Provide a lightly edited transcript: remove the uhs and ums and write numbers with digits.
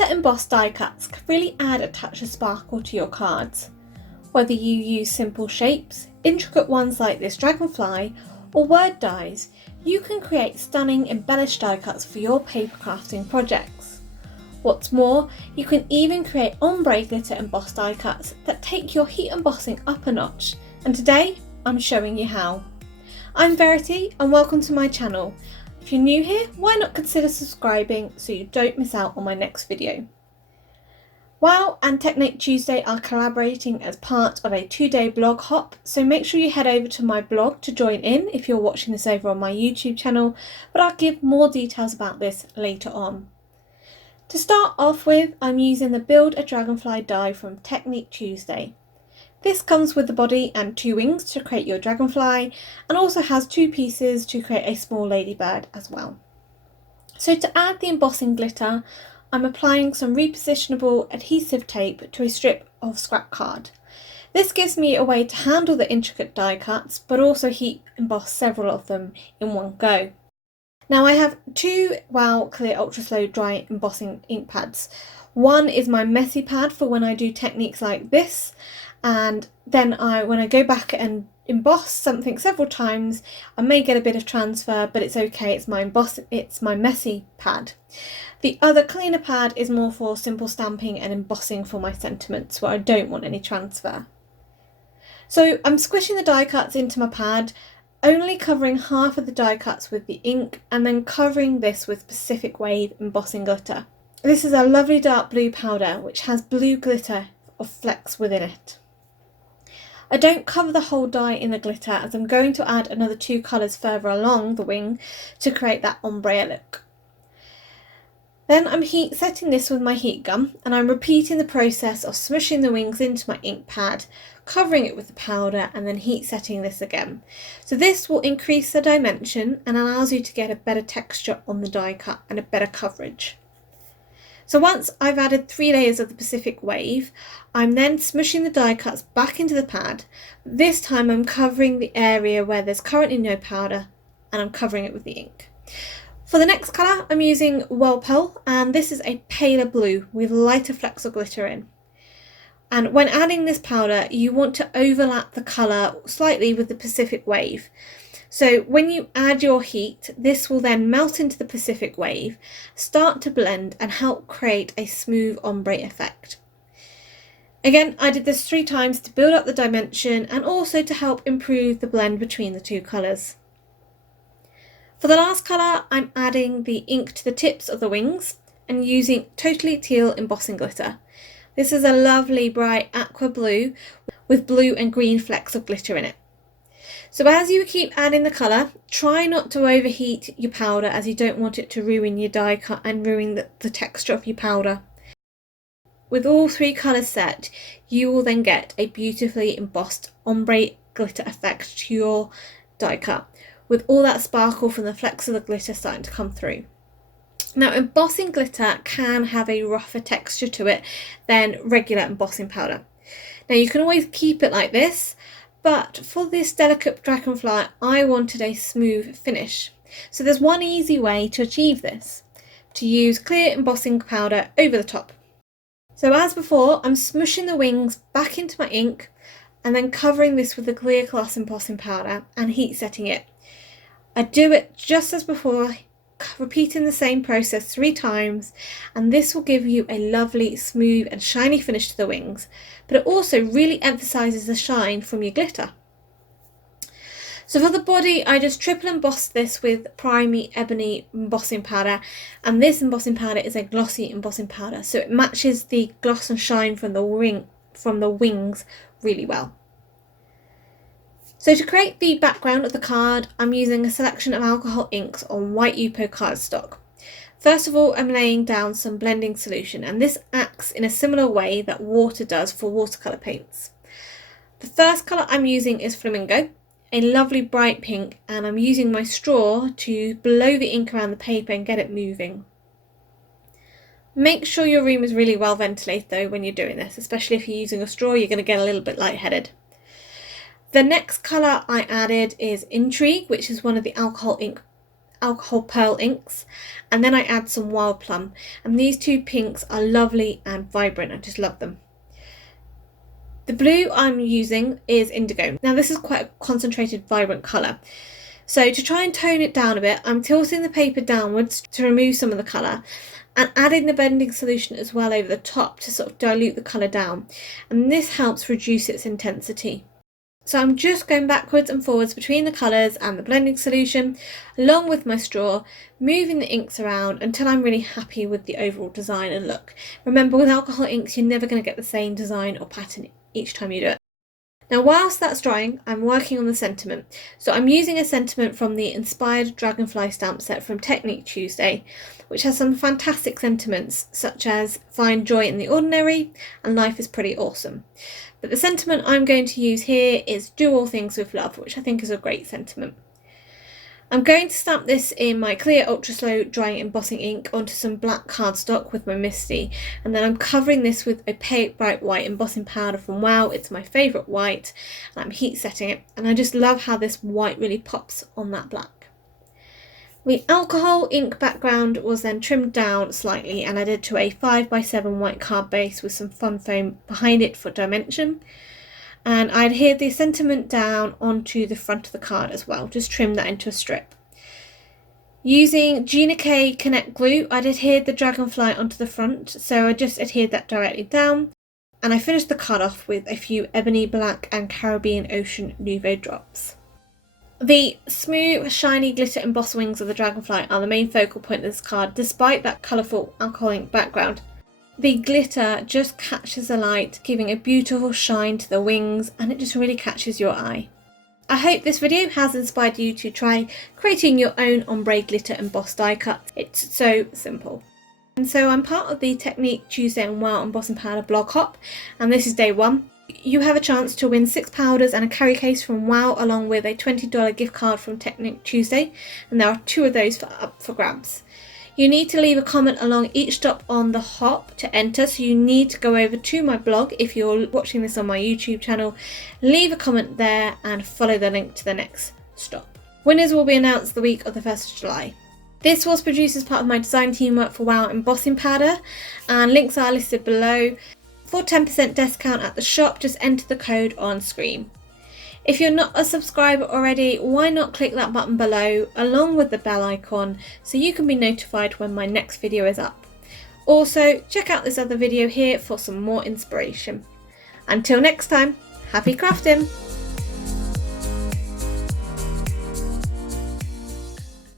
Glitter embossed die cuts can really add a touch of sparkle to your cards. Whether you use simple shapes, intricate ones like this dragonfly, or word dies, you can create stunning embellished die cuts for your paper crafting projects. What's more, you can even create ombre glitter embossed die cuts that take your heat embossing up a notch, and today I'm showing you how. I'm Verity and welcome to my channel. If you're new here, why not consider subscribing so you don't miss out on my next video. WOW and Technique Tuesday are collaborating as part of a 2-day blog hop, so make sure you head over to my blog to join in if you're watching this over on my YouTube channel, but I'll give more details about this later on. To start off with, I'm using the Build a Dragonfly die from Technique Tuesday. This comes with the body and 2 wings to create your dragonfly, and also has 2 pieces to create a small ladybird as well. So to add the embossing glitter, I'm applying some repositionable adhesive tape to a strip of scrap card. This gives me a way to handle the intricate die cuts, but also heat emboss several of them in one go. Now I have 2 WOW Clear Ultra Slow Dry Embossing ink pads. One is my messy pad for when I do techniques like this, and then when I go back and emboss something several times, I may get a bit of transfer, but it's okay, it's my messy pad. The other cleaner pad is more for simple stamping and embossing for my sentiments where I don't want any transfer. So I'm squishing the die cuts into my pad, only covering half of the die cuts with the ink and then covering this with Pacific Wave embossing glitter. This is a lovely dark blue powder which has blue glitter of flecks within it. I don't cover the whole die in the glitter as I'm going to add another 2 colours further along the wing to create that ombre look. Then I'm heat setting this with my heat gun, and I'm repeating the process of smushing the wings into my ink pad, covering it with the powder and then heat setting this again. So this will increase the dimension and allows you to get a better texture on the die cut and a better coverage. So once I've added 3 layers of the Pacific Wave, I'm then smushing the die cuts back into the pad. This time I'm covering the area where there's currently no powder and I'm covering it with the ink. For the next colour I'm using Whirlpool, and this is a paler blue with lighter flecks of glitter in. And when adding this powder you want to overlap the colour slightly with the Pacific Wave. So when you add your heat, this will then melt into the Pacific Wave, start to blend and help create a smooth ombre effect. Again, I did this 3 times to build up the dimension and also to help improve the blend between the 2 colours. For the last colour, I'm adding the ink to the tips of the wings and using Totally Teal embossing glitter. This is a lovely bright aqua blue with blue and green flecks of glitter in it. So as you keep adding the colour, try not to overheat your powder as you don't want it to ruin your die cut and ruin the texture of your powder. With all 3 colours set, you will then get a beautifully embossed ombre glitter effect to your die cut, with all that sparkle from the flecks of the glitter starting to come through. Now embossing glitter can have a rougher texture to it than regular embossing powder. Now you can always keep it like this, but for this delicate dragonfly I wanted a smooth finish. So there's one easy way to achieve this, to use clear embossing powder over the top. So as before, I'm smushing the wings back into my ink and then covering this with the clear glass embossing powder and heat setting it. I do it just as before, repeating the same process 3 times, and this will give you a lovely, smooth and shiny finish to the wings, but it also really emphasises the shine from your glitter. So for the body, I just triple embossed this with Primey Ebony embossing powder, and this embossing powder is a glossy embossing powder, so it matches the gloss and shine from the wings really well. So to create the background of the card, I'm using a selection of alcohol inks on white Yupo cardstock. First of all, I'm laying down some blending solution, and this acts in a similar way that water does for watercolour paints. The first colour I'm using is Flamingo, a lovely bright pink, and I'm using my straw to blow the ink around the paper and get it moving. Make sure your room is really well ventilated though when you're doing this, especially if you're using a straw, you're going to get a little bit lightheaded. The next colour I added is Intrigue, which is one of the alcohol ink alcohol pearl inks, and then I add some wild plum, and these two pinks are lovely and vibrant. I just love them. The blue I'm using is indigo. Now this is quite a concentrated, vibrant colour. So to try and tone it down a bit, I'm tilting the paper downwards to remove some of the colour and adding the blending solution as well over the top to sort of dilute the colour down. And this helps reduce its intensity. So I'm just going backwards and forwards between the colours and the blending solution, along with my straw, moving the inks around until I'm really happy with the overall design and look. Remember, with alcohol inks, you're never going to get the same design or pattern each time you do it. Now whilst that's drying, I'm working on the sentiment. So I'm using a sentiment from the Inspired Dragonfly stamp set from Technique Tuesday, which has some fantastic sentiments such as find joy in the ordinary and life is pretty awesome. But the sentiment I'm going to use here is do all things with love, which I think is a great sentiment. I'm going to stamp this in my clear ultra slow drying embossing ink onto some black cardstock with my Misty, and then I'm covering this with opaque bright white embossing powder from Wow. It's my favourite white, and I'm heat setting it, and I just love how this white really pops on that black. The alcohol ink background was then trimmed down slightly and added to a 5x7 white card base with some fun foam behind it for dimension. And I adhered the sentiment down onto the front of the card as well, just trim that into a strip. Using Gina K Connect glue, I'd adhered the dragonfly onto the front, so I just adhered that directly down, and I finished the card off with a few ebony black and Caribbean Ocean Nouveau drops. The smooth, shiny glitter embossed wings of the dragonfly are the main focal point of this card, despite that colourful alcohol ink background. The glitter just catches the light, giving a beautiful shine to the wings, and it just really catches your eye. I hope this video has inspired you to try creating your own ombre glitter embossed die cut. It's so simple. And so I'm part of the Technique Tuesday and Wow Embossing Powder blog hop, and this is day 1. You have a chance to win 6 powders and a carry case from Wow, along with a $20 gift card from Technique Tuesday, and there are 2 of those up for grabs. You need to leave a comment along each stop on the hop to enter, so you need to go over to my blog if you're watching this on my YouTube channel, leave a comment there and follow the link to the next stop. Winners will be announced the week of the 1st of July. This was produced as part of my design teamwork for Wow Embossing Powder, and links are listed below. For 10% discount at the shop, just enter the code on screen. If you're not a subscriber already, why not click that button below along with the bell icon so you can be notified when my next video is up. Also, check out this other video here for some more inspiration. Until next time, happy crafting!